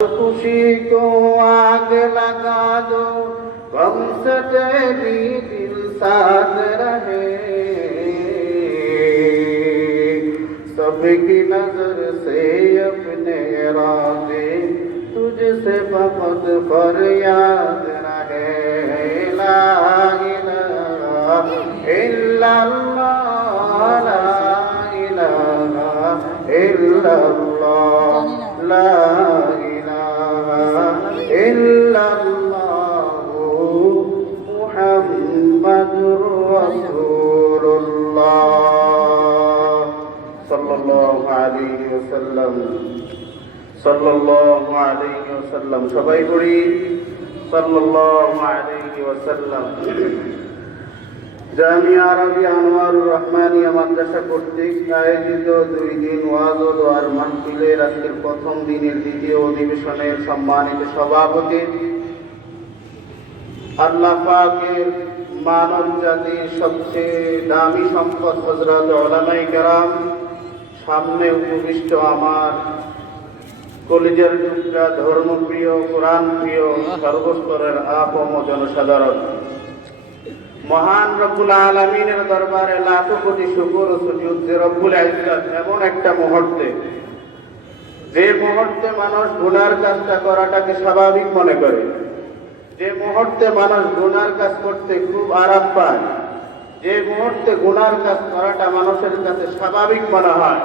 खुशी को आग लगा दो, गम से तेरी दिल साथ रहे। सबकी नजर से अपने इरादे तुझसे फकत फरियाद रहे। ला इलाहा इल्लल्लाह, ला इलाहा इल्लल्लाह, ला মুহাম্মাদুর রাসূলুল্লাহ সাল্লাল্লাহু আলাইহি ওয়াসাল্লাম, সাল্লাল্লাহু আলাইহি ওয়াসাল্লাম। সবাই পড়ি সাল্লাল্লাহু আলাইহি ওয়াসাল্লাম। জামিয়া আরবিয়া আনোয়ারুর রহমানিয়া মাদ্রাসা কর্তৃক আয়োজিত 2 দিন ওয়াজ ও দোয়ার মাহফিলের আজকের প্রথম দিনের দ্বিতীয় অধিবেশনের সম্মানিত সভাপতি, আল্লাহ পাকের মানব জাতির সবচেয়ে দামি সম্পদ হযরত উলামায়ে কেরাম, সামনে উপবিষ্ট আমার কলিজার টুকরা ধর্মপ্রিয় কোরআন প্রিয় সর্বস্তরের আপম জনসাধারণ, মহান রব্বুল আলামিনের দরবারে লাখো কোটি শুকর ও সুজুদ যে রব্বুল ইজ্জত এমন একটা মুহূর্তে, যে মুহূর্তে মানুষ গুনার কাজটা করাটাকে স্বাভাবিক মনে করে, যে মুহূর্তে মানুষ গুনার কাজ করতে খুব আরাম পায়, যে মুহূর্তে গুনার কাজ করাটা মানুষের কাছে স্বাভাবিক মনে হয়,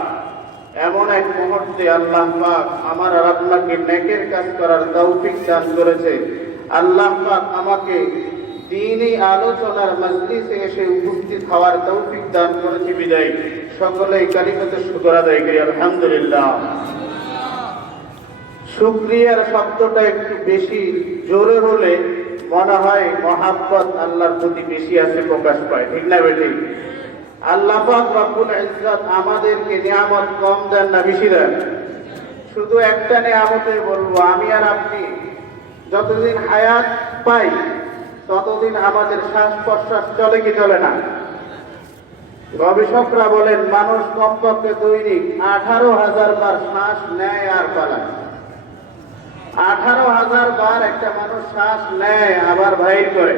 এমন এক মুহূর্তে আল্লাহ পাক আমার আর আপনাকে নেকের কাজ করার তৌফিক দান করেছে। আল্লাহ পাক আমাকে দ্বীনি আলোচনার মজলিসে এসে উপস্থিত হওয়ার তৌফিক দান করেছে বিদায় সকলেই কালিমাতে শুকর আদায় করি আলহামদুলিল্লাহ। শুকরিয়ার শব্দটা একটু বেশি জোরে হলে মনে হয় মহাব্বত আল্লাহর প্রতি বেশি আছে, প্রকাশ পায়, ঠিক না বেটি? আল্লাহ পাক রব্বুল ইজ্জত আমাদেরকে নিয়ামত কম দেন না বেশি দেন? শুধু একটা নিয়ামতে বলবো, আমি আর আপনি যতদিন হায়াত পাই ততদিন আমাদের শ্বাস প্রশ্বাস চলে কি চলে না? গবেষকরা বলেন মানুষ কমপক্ষে দৈনিক 18,000 বার শ্বাস নেয় আর পালায়। 18,000 বার একটা মানুষ শ্বাস নেয় আবার বাইর করে।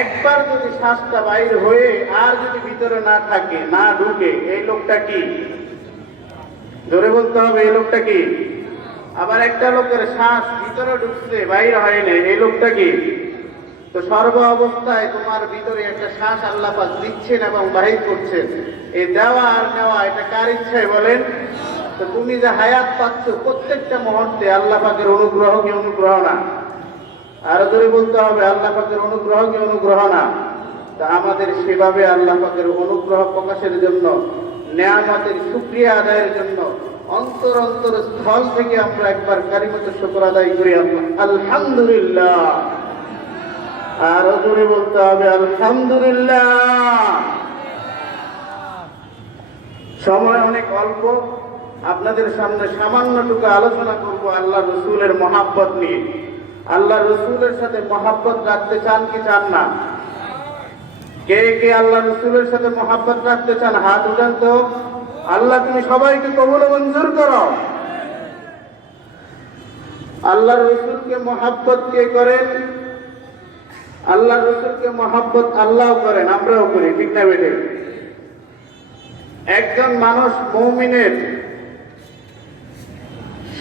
একবার যদি শ্বাসটা বাইর হয়ে আর যদি ভিতরে না থাকে, না ঢুকে, এই লোকটা কি? জোরে বলতে হবে, এই লোকটা কি? আবার একটা লোকের শ্বাস ভিতরে ঢুকছে বাইর হয় না, এই লোকটা কি? তো সর্ব অবস্থায় তোমার ভিতরে একটা শ্বাস আল্লাহ পাক দিচ্ছেন এবং বাহির করছেন। এই দেওয়া আর নেওয়া এটা কার ইচ্ছায় বলেন? তো তুমি যে হায়াত পাচ্ছ প্রত্যেকটা মুহূর্তে আল্লাহ পাকের অনুগ্রহ কি অনুগ্রহ না? আরো জোরে বলতে হবে, আল্লাহ পাকের অনুগ্রহ কি অনুগ্রহ না? তা আমাদের সেভাবে আল্লাহ পাকের অনুগ্রহ প্রকাশের জন্য, নিয়ামতের শুকরিয়া আদায়ের জন্য অন্তর অন্তর স্থল থেকে আমরা একবার কালিমাতুশ শুকর আদায় করি আলহামদুলিল্লাহ। আরো জোরে বলতে হবে আলহামদুলিল্লাহ। সময় অনেক অল্প, আপনাদের সামনে সামান্যটুকু আলোচনা করব আল্লাহ রসুলের মহাব্বত নিয়ে। আল্লাহ রসুলের সাথে মহাব্বত রাখতে চান কি চান না? কে কে আল্লাহ রসুলের সাথে মহাব্বত রাখতে চান? হাত উঠান তো। আল্লাহ তুমি সবাইকে কবুল ও মঞ্জুর করো। আল্লাহ রসুলকে মহাব্বত কে করেন? আল্লাহ রসুলকে মহাব্বত আল্লাহ করেন, আমরাও করি, ঠিক না বেঠে? একজন মানুষ মুমিনের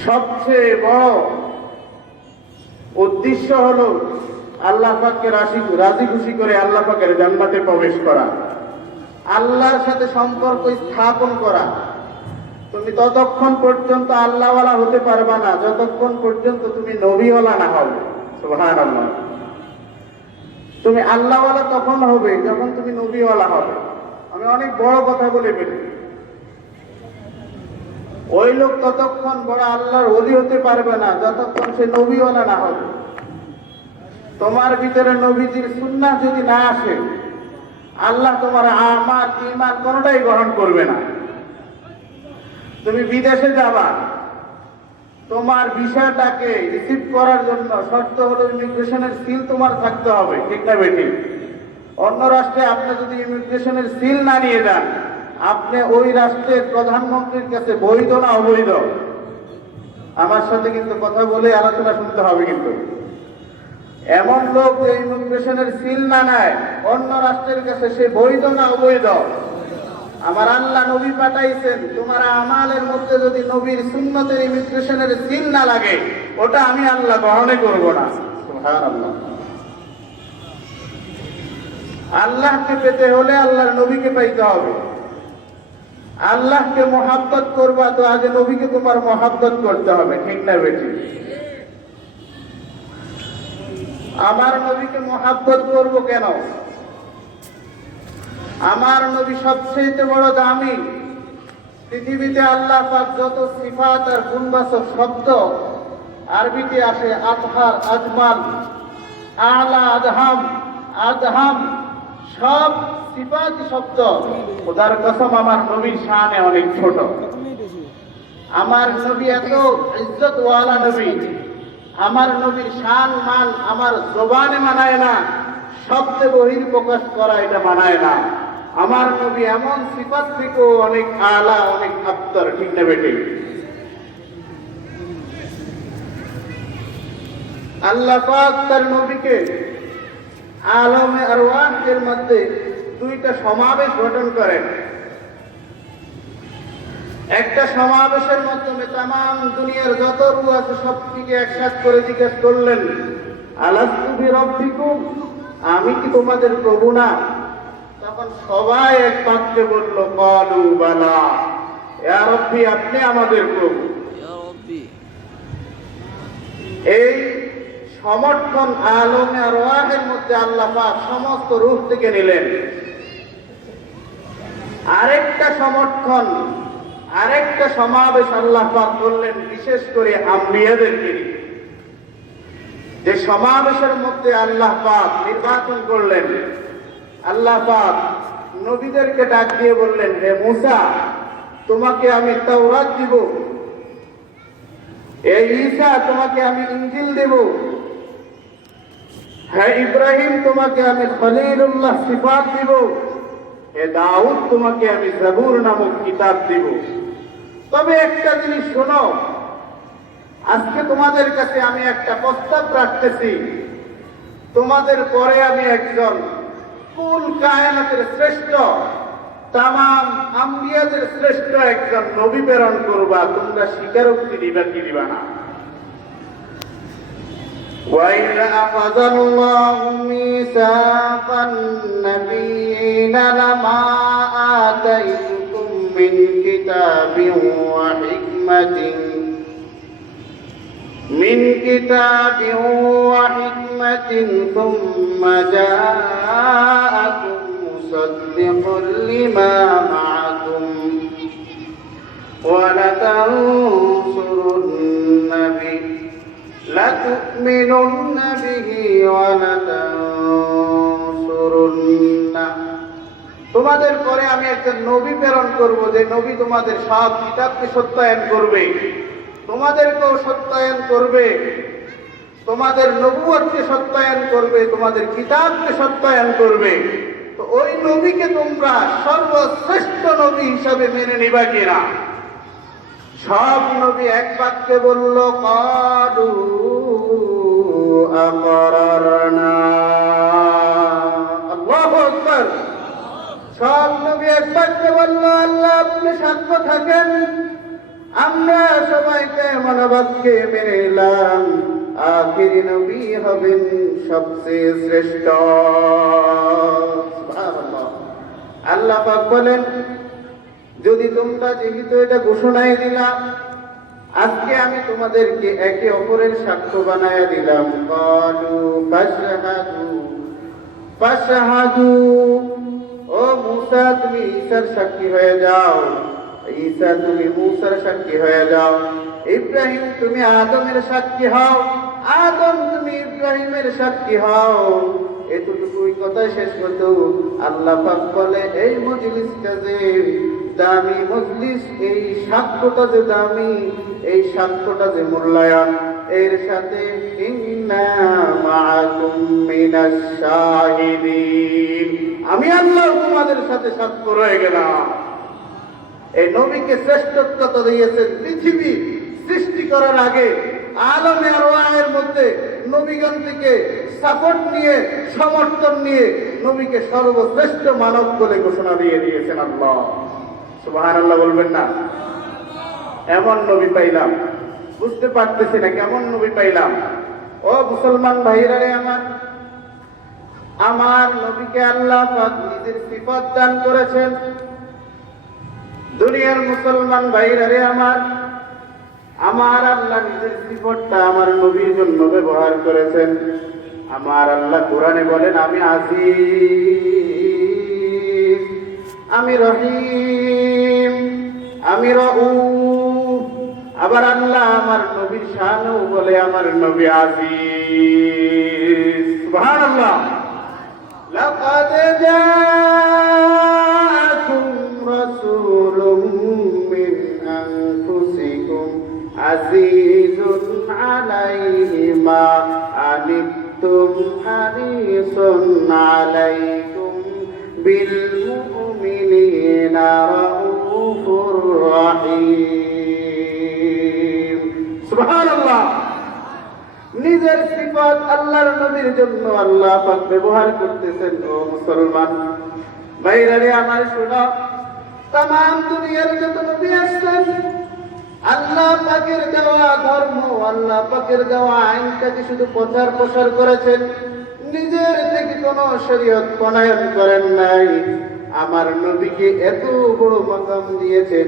সবচেয়ে বড় উদ্দেশ্য হলো আল্লাহ পাককে রাজি খুশি করে আল্লাহ পাকের জান্নাতে প্রবেশ করা, আল্লাহর সাথে সম্পর্ক স্থাপন করা। তুমি ততক্ষণ পর্যন্ত আল্লাহওয়ালা হতে পারবা না যতক্ষণ পর্যন্ত তুমি নবীওয়ালা না হবে। সুবহানাল্লাহ। তুমি আল্লাহওয়ালা তখন হবে যখন তুমি নবীওয়ালা হবে। আমি অনেক বড় কথা বলে ফেলি। ওই লোক ততক্ষণ বড় আল্লাহর ওলি হতে পারবে না যতক্ষণ সে নবীওয়ালা না হবে। তোমার ভিতরে নবীজির সুন্নাহ যদি না আসে, আল্লাহ তোমার আমাল ঈমান কোনোটাই গ্রহণ করবে না। তুমি বিদেশে যাবা, তোমার ভিসাটাকে রিসিভ করার জন্য শর্ত হলো ইমিগ্রেশনের সিল তোমার থাকতে হবে, ঠিক না বেটি? অন্য রাষ্ট্রে আপনি যদি ইমিগ্রেশনের সিল না নিয়ে যান, আপনি ওই রাষ্ট্রের প্রধানমন্ত্রীর কাছে বৈধ না অবৈধ? আমার সাথে কিন্তু কথা বলে আলোচনা শুনতে হবে। কিন্তু এমন লোক যে ইমিগ্রেশনের সিল না নেয় অন্য রাষ্ট্রের কাছে, সে বৈধ না অবৈধ? আমার আল্লাহ নবী পাঠাইছেন, তোমার আমালের মধ্যে যদি নবীর সুন্নতের ইমিগ্রেশনের সিল না লাগে, ওটা আমি আল্লাহ গ্রহণে করব না। সুবহানাল্লাহ। আল্লাহকে পেতে হলে আল্লাহর নবীকে পাইতে হবে। আল্লাহকে মহাব্বত করবা তো আগে নবীকে তোমার মহাব্বত করতে হবে, ঠিক না বেটি? আমার নবীকে মহাব্বত করব কেন? আমার নবী সবচেয়ে বড় দামি। পৃথিবীতে আল্লাহ পাক যত সিফাত আর গুণবাচক শব্দ আরবিতে আসে, আতহার, আজমাল, আলা, আদহাম, আদহাম, সব সিফাত শব্দ, খোদার কসম আমার নবীর শানে অনেক ছোট। আমার নবী এত ইজ্জত ওয়ালা নবী, আমার নবীর শান মান আমার জবানে মানায় না, শব্দে বহির প্রকাশ করা এটা মানায় না। আমার নবী এমন সিফাত থেকেও অনেক আলা, অনেক আফতার, ঠিক না বেটি? আল্লাহ পাক তার নবীকে আলমে আরওয়াহের মধ্যে দুইটা সমাবেশ গঠন করেন। একটা সমাবেশের মাধ্যমে তামাম দুনিয়ার যত রূহ আছে সবটিকে একসাথ করে জিজ্ঞেস করলেন, আলাস্তু বিরাব্বিকুম, আমি কি তোমাদের প্রভু না? তখন সবাই এক বাক্যে বলল, ক্বালু বালা, ইয়া রাব্বি, আপনি আমাদের প্রভু। এই সমর্থন আলমে আরওয়াহের মধ্যে আল্লাহ পাক সমস্ত রূহ থেকে নিলেন। আরেকটা সমর্থন, আরেকটা সমাবেশ আল্লাহ পাক করলেন বিশেষ করে আম্বিয়াদেরকে নিয়ে। যে সমাবেশের মধ্যে আল্লাহ পাক নির্বাচন করলেন, আল্লাহ পাক নবীদেরকে ডাক দিয়ে বললেন, হে মূসা, তোমাকে আমি তাওরাত দিব, এই ঈসা তোমাকে আমি ইনজিল দেব, হ্যাঁ ইব্রাহিম তোমাকে আমি খলিলুল্লাহ সিফাত দিব, হে দাউদ তোমাকে আমি জাবুর নামক কিতাব দিব। তবে একটা জিনিস শোনো, আজকে তোমাদের কাছে আমি একটা প্রস্তাব রাখতেছি, তোমাদের পরে আমি একজন কুল কায়নাতের শ্রেষ্ঠ, তামাম আম্বিয়াদের শ্রেষ্ঠ একজন নবী প্রেরণ করবা, তোমরা স্বীকারোক্তি দিবা কি দিবা না? وَإِذْ أَخَذَ اللَّهُ مِيثَاقَ النَّبِيِّينَ لَمَا آتَيْتُكُم مِّن كِتَابٍ وَحِكْمَةٍ ثُمَّ جَاءَكُم مُّصَدِّقٌ لِّمَا مَعَكُمْ لَتُؤْمِنُنَّ بِهِ وَلَتَنصُرُنَّهُ। তোমাদের পরে আমি একজন নবী প্রেরণ করব, যে নবী তোমাদের সব কিতাবকে সত্যায়ন করবে, তোমাদেরকেও সত্যায়ন করবে, তোমাদের নবুয়তকে সত্যায়ন করবে, তোমাদের কিতাবকে সত্যায়ন করবে। তো ওই নবীকে তোমরা সর্বশ্রেষ্ঠ নবী হিসাবে মেনে নিবা কিনা? সব নবী এক বাক্যে বলল, ক্বালু আকরারনা। আল্লাহু আকবার। সব নবী এক বাক্যে বলল, আল্লাহ আপনি সাক্ষ্য থাকেন, আমরা সবাইকে মনোবাক্যে মেনে নিলাম, আখিরি নবী হবেন সবচেয়ে শ্রেষ্ঠ। সুবহানাল্লাহ। আল্লাহ পাক বলেন, যদি তোমরা যেহেতু এটা ঘোষণাই দিলাম, আজকে আমি তোমাদেরকে একে অপরের সাক্ষ্য বানায় দিলাম। ক্বালু ফাশহাদু, ও মূসা তুমি ঈসার সাক্ষী হয়ে যাও, ঈসা তুমি মূসার সাক্ষী হয়ে যাও, ইব্রাহিম তুমি আদমের সাক্ষী হও, আদম তুমি ইব্রাহিমের সাক্ষী হও। এতটুকুই কথা শেষ হতো। আল্লাহ পাক বলে, এই মজলিসটা যে দামি মজলিস, এই সাক্ষ্যটা যে দামি, এই সাক্ষ্যটা যে মূল্যায়ন, এর সাথে ইন্না মাআকুম মিনাশ শাহিদিন, আমি আল্লাহ তোমাদের সাথে সাক্ষ্য রয়ে গেলাম। এই নবীকে শ্রেষ্ঠত্ব দিয়েছেন পৃথিবী সৃষ্টি সৃষ্টি করার আগে আলমে আরওয়াহের মধ্যে নবীগণ থেকে সাপোর্ট নিয়ে, সমর্থন নিয়ে নবীকে সর্বশ্রেষ্ঠ মানব বলে ঘোষণা দিয়ে দিয়েছেন আল্লাহ। সুবহানাল্লাহ বলবেন না? এমন নবী পাইলাম, বুঝতে পারতেছি না কেমন নবী পাইলাম। ও মুসলমান ভাইরা রে আমার নবীকে আল্লাহ পাক নিজের সিফাত দান করেছেন। দুনিয়ার মুসলমান ভাইরা রে আমার আল্লাহ নিজের সিফাতটা আমার নবীর জন্য ব্যবহার করেছেন। আমার আল্লাহ কোরআনে বলেন, আমি আজিজ, আমি রহিম, আমি রউফ। আবার আল্লাহ আমার নবীর শানও বলে, আমার নবী আজিজ। সুবহানাল্লাহ। লাকাদ জাআকুম রাসূলুম মিন আনফুসিকুম আজিজুন আলাইহি মা আনিতুম হারিসুন আলাইকুম বিল মুমিনিনা রাউফুর রহিম। সুবহানাল্লাহ। নিজের সিফাত আল্লাহর নবীর জন্য আল্লাহ পাক ব্যবহার করতেছেন। ও মুসলমান ভাইরা রে আমার, শোনো, তামাম দুনিয়ার যত নবী আসছেন আল্লাহ পাকের দেওয়া ধর্ম, আল্লাহ পাকের দেওয়া আইনটাকে শুধু প্রচার প্রসার করেছেন, নিজের থেকে কোনো শরীয়ত প্রণয়ন করেন নাই। আমার নবীকে এত বড় মাকাম দিয়েছেন,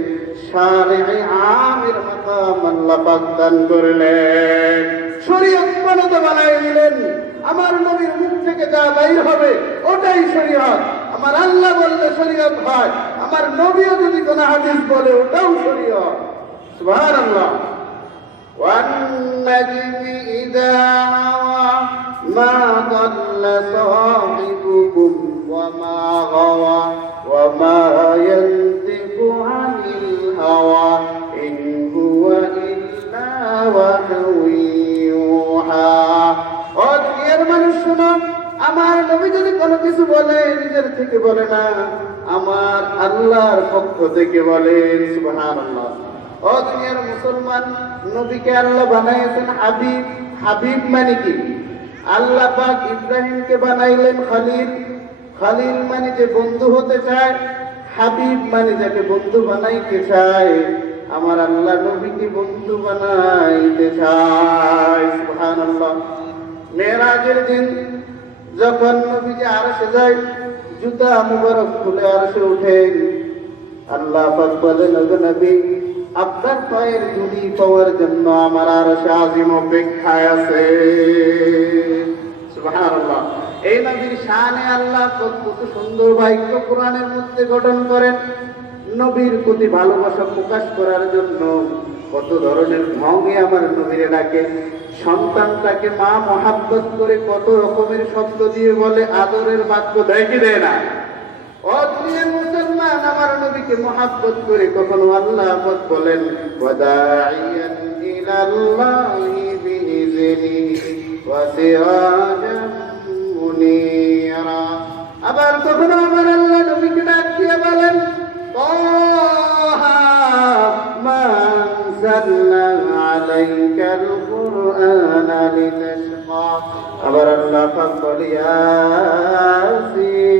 শারিঈ আমির মাকাম আল্লাহ পাক দান করলেন। শরীয়ত প্রণত বানাই দিলেন। আমার নবীর মুখ থেকে যা বাইর হবে ওটাই শরীয়ত। আমার আল্লাহ বললে শরীয়ত হয়, আমার নবীও যদি কোনো হাদিস বলে ওটাও শরীয়ত। সুবহানাল্লাহ। والنجم إذا هوى ما ضل صاحبكم وما غوى وما ينطق عن الهوى إن هو إلا وحي يوحى। ও দুনিয়ার মানুষ শোনো, আমার নবী যদি কোনো কিছু বলে নিজের থেকে বলে না, আমার আল্লাহর পক্ষ থেকে বলেন। সুবহানাল্লাহ। ও দুনিয়ার মুসলমান, নবীকে আল্লাহ বানাইছেন হাবিব। হাবিব মানে কি? আল্লাহ পাক ইব্রাহিমকে বানাইলেন খলিল। খলিল মানে যে বন্ধু হতে চায়, হাবিব মানে যাকে বন্ধু বানাইতে চায়। আমার আল্লাহ নবীকে বন্ধু বানাইতে চায়। সুবহানাল্লাহ। মেরাজের দিন যখন নবীজি আরশে যায়, জুতা মুবারক খুলে আরশে ওঠেন, আল্লাহ পাক বলেন, ওগো নবী, আপনার পায়ের ধুলি পাওয়ার জন্য আমার আরশে আজিম অপেক্ষায় আছে। সুবহানাল্লাহ। এই নবীর শানে আল্লাহ কত সুন্দর বাক্য কোরআনের মধ্যে গঠন করেন। নবীর প্রতি ভালোবাসা প্রকাশ করার জন্য কত ধরনের ঢঙে আমার নবীরে ডাকে। সন্তানটাকে মা মহাব্বত করে কত রকমের শব্দ দিয়ে বলে, আদরের বাক্য দেয় কি দেয় না? ও দুনিয়ার মুসলমান, আমার নবীকে মহাব্বত করে কখনো আল্লাহ পাক বলেন, ওয়াদাইয়ান ইলাল্লাহি বিইযনিহি ওয়া সিরাজাম মুনীরা। আবার কখনো আমার আল্লাহ নবীকে ডাক দিয়ে বলেন, তাহা মা আনজালনা আলাইকাল কুরআনা লিতাশকা। আবার আল্লাহ পাক বলে, ইয়াসিন।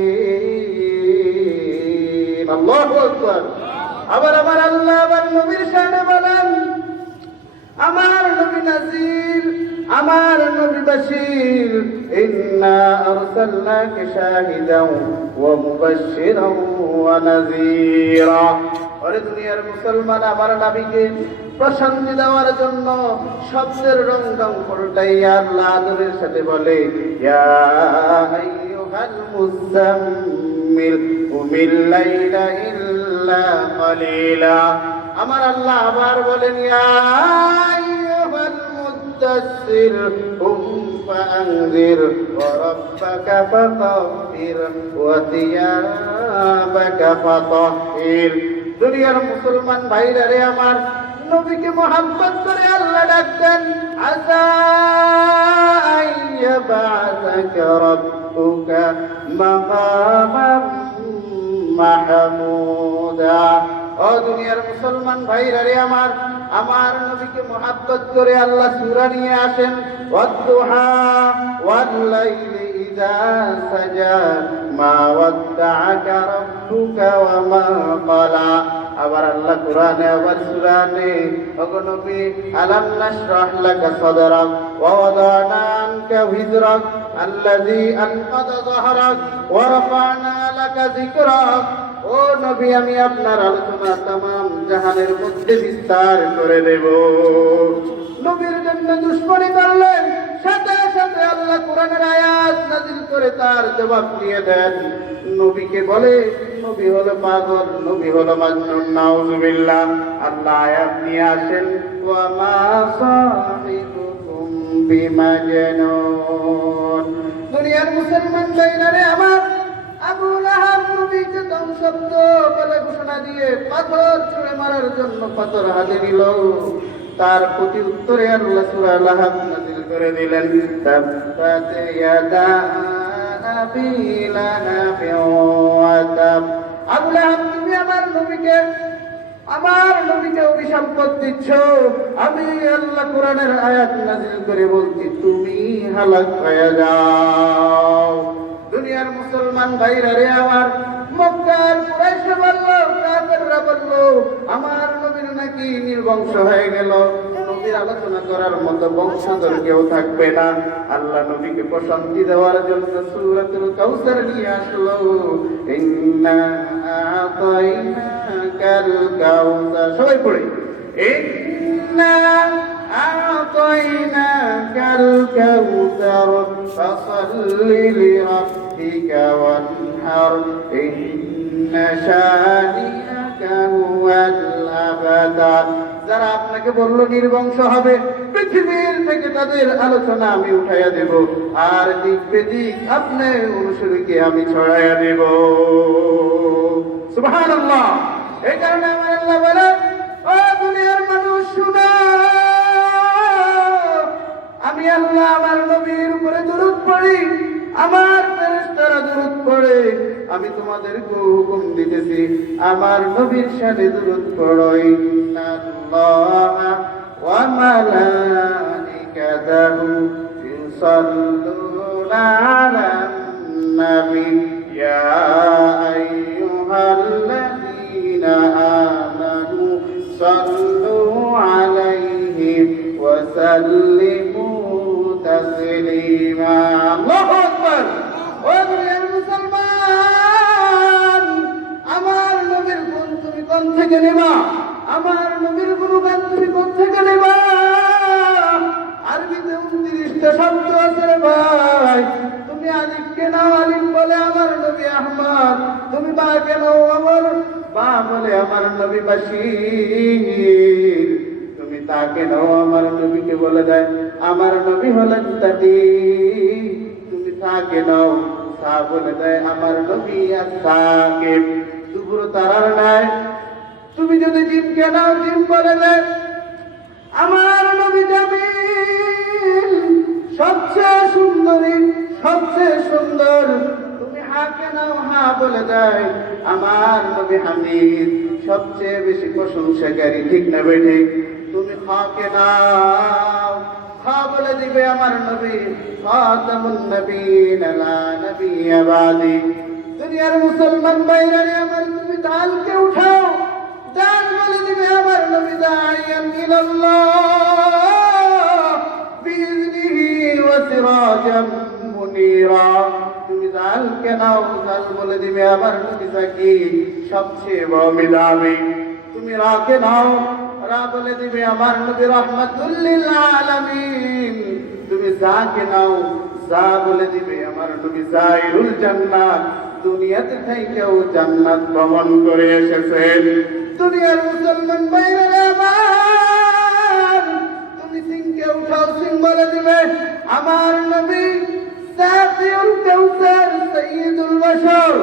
আল্লাহু আকবার। আবার আমার আল্লাহ আবার নবীর শানে বলেন, আমার নবী নাযীর, আমার নবী বাশীর। ইন্না আরসালনাকা শাহিদাও ওয়া মুবাশশিরাও ওয়া নাযীরা। ওরে দুনিয়ার মুসলমান, আমার নবীকে প্রশান্তি দেওয়ার জন্য শব্দের রং পাল্টাইয়া আল্লাহ আদরের সাথে বলে, ইয়া আইয়ুহাল মুযাম্মিল কুমিল লাইলা ইল্লা কালিলা। আমার আল্লাহ আবার বলেন, ইয়া আইয়ুহাল মুদাসসির কুম ফাআনজির ওয়া রাব্বাকা ফাকাব্বির ওয়া থিয়াবাকা ফাতাহহির। দুনিয়ার মুসলমান ভাইরা রে আমার, নবীকে মহব্বত করে আল্লাহ ডাকতেন, আসা আইয়াবাসাকা রাব্বুকা মাকামান মাহমুদা। ও দুনিয়ার মুসলমান ভাইরা রে আমার, আমার নবীকে মুহাব্বত করে আল্লাহ সূরা নিয়ে আসেন, ওয়াদ-দুহা ওয়াল-লাইলি ইযা সাজা মা ওয়াদ্দাআকা রাব্বুকা ওয়া মা ক্বালা। আবার আল্লাহ কোরআনে আবার সূরানে ওগো নবী, আলাম নাশরাহ লাকা সাদরাক ওয়া ওয়াদানা আনকা বিজরাক আল্লাযী আনকাযা যাহরাক ওয়া রাফা'না লাকা যিকরাক। ও নবী, আমি আপনার আলোচনা তামাম জাহানের মধ্যে বিস্তার করে দেব। নবীর জন্য দুশমনি করলেন, সাথে সাথে আল্লাহ কোরআনের আয়াত নাযিল করে তার জবাব দিয়ে দেন। নবীকে বলে নবী হলো পাগল, নবী হলো মাজনুন, নাউযুবিল্লাহ। আল্লাহ আয়াত নিয়ে আসেন, ওয়া মা সাহিবুকুম বিমাজনুন। দুনিয়ার মুসলমান ভাইরা আমার, আবু লাহাব নবীকে ধ্বংসপ্ত বলে ঘোষণা দিয়ে পাথর ছুঁড়ে মারার জন্য পাথর হাতে নিল। তার প্রতি উত্তরে আল্লাহ সূরা লাহাব নাযিল করে দিলেন, তাব্বাত ইয়াদা আবি লাহাবিন ওয়া তাব। আবু লাহাব, তুমি আমার নবীকে অভিশাপ দিচ্ছ। আমি আল্লাহ কোরআনের আয়াত নাযিল করে বলছি, তুমি হালাক হয়ে যাও। দুনিয়ার মুসলমান ভাইরা রে আমার, মক্কার কুরাইশ বলল, কাফেররা বলল, আমার নবীর নাকি নির্বংশ হয়ে গেল, নবীর আলোচনা করার মতো বংশধর কেউ থাকবে না। আল্লাহ নবীকে প্রশান্তি দেওয়ার জন্য সূরাতুল কাউসার নিয়ে আসলো, ইন্না আ'তাইনাকাল কাউসার। সবাই পড়ে, ইন্না আ'তাইনাকাল কাউসার ফাসাল্লি লিরাব্বিকা ওয়ানহার ইন্না শানিআকা হুয়াল আবতার। যারা আপনাকে বললো নির্বংশ হবে, পৃথিবীর থেকে তাদের আলোচনা আমি উঠাইয়া দেব, আর দিক বেদিক আপনার অনুসরীকে আমি ছড়াইয়া দেব। সুবহানাল্লাহ। এই কারণে আমার আল্লাহ বলে, ও দুনিয়ার মানুষ শুনো, আমি আল্লাহ আমার নবীর উপরে দুরূদ পড়ি, আমার ফেরেশতারা দুরূদ পড়ে। আমি তোমাদেরকে হুকুম দিতেছি, আমার নবীর শানে দুরূদ পড়ো। ইন্নাল্লাহা ওয়া মালাইকাতাহু ইউসাল্লুনা আলান নবী ইয়া আইয়ুহাল্লাযীনা আমানু সাল্লু আলাইহি ওয়া সাল্লিমু তাসলিমা। আল্লাহু আকবার। ও দুনিয়ার মুসলমান, আমার নবীর গুণ তুমি কোন থেকে নেবা? আমার নবীর গুণগান তুমি কোন থেকে নেবা? আরবিতে 29টা শব্দ আছে রে ভাই। তুমি আলিফকে নাও, আলিফ বলে আমার নবী আহমদ। তুমি বা কে নাও, আমার বা বলে আমার নবী বাশীর। তুমি তাকে নাও, আমার নবীকে বলে দেয় আমার নবী হলেন তাকি। তুমি তাকে নাও, তা বলে দেয় আমার নবী আস-সাকিব। দুপুর তারার নাই। তুমি যদি জিমকে নাও, জিম বলে দেয় আমার নবী জামিল, সবচেয়ে সুন্দরী, সবচেয়ে সুন্দর। তুমি হাকে নাও, হা বলে দেয় আমার নবী হামিদ, সবচেয়ে বেশি প্রশংসাকারী। ঠিক না বেঠে? তুমি খাকে নাও, খা বলে দিবে আমার নবী খাতামুন নবীন লা নবিয়্যা বাদি। দুনিয়ার মুসলমান ভাইরা আমার, তুমি দালকে উঠাও, দাল বলে দিবে আমার নবী দাইয়ান ইলাল্লাহ বিইذনিহি ওয়া সিরাজাম মুনীরা। তুমি দালকে নাও, দাল বলে দিবে আমার নবী সাকি, সবচেয়ে মেধাবী। তুমি রাকে নাও, রা বলে দিবে আমার নবী রাহমাতুল লিল আলামিন। তুমি যাকে নাও, যা বলে দিবে আমার নবী যায়রুল জান্নাত, দুনিয়াতে থেকেও জান্নাত ভ্রমণ করে এসেছেন। দুনিয়ার মুসলমান ভাইরা আমার, তুমি সিংকে উঠাও, সিং বলে দিবে আমার নবী সাকিউল কাউসার সাইয়্যিদুল বাশর।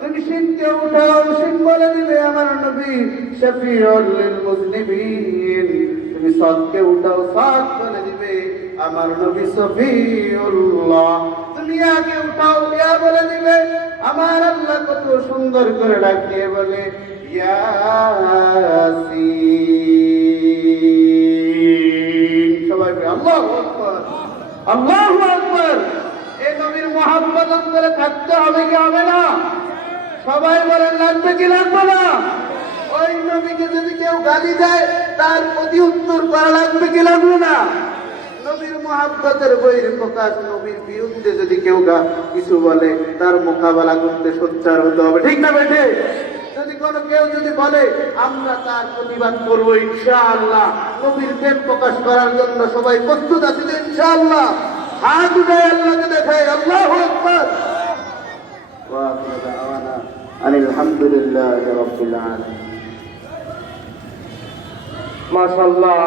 তুমি সিংকে উঠাও, সিং বলে দিবে আমার নবী শফিউল লিল মুজনিবিন। তুমি সাদকে উঠাও, সাদ বলে দিবে আমার নবী সফিউল্লাহ। তুমি আগে উঠাও, ইয়া বলে দিবে আমার আল্লাহ কত সুন্দর করে ডাক দিয়ে বলে ইয়াসিন। আল্লাহু আকবার, আল্লাহু আকবার। এই নবীর মুহাব্বত অন্তরে থাকতে হবে কি হবে না? সবাই বলেন লাগবে কি লাগবে না? ওই নবীকে যদি কেউ গালি দেয় তার প্রতি উত্তর করা লাগবে কি লাগবে না? নবীর মুহাব্বতের বহির প্রকাশ, নবীর বিরুদ্ধে যদি কেউ কিছু বলে তার মোকাবেলা করতে সোচ্চার হতে হবে, ঠিক না বেঠে? যদি কেউ যদি বলে আমরা তার প্রতিবাদ করবো ইনশাআল্লাহ। নবীর প্রেম প্রকাশ করার জন্য সবাই প্রস্তুত আছি ইনশাআল্লাহ। হাত উঠায় আল্লাহকে দেখায় আল্লাহু আকবার। ওয়া আখিরু দাওয়ানা আলহামদুলিল্লাহি রাব্বিল আলামিন। মাশাআল্লাহ।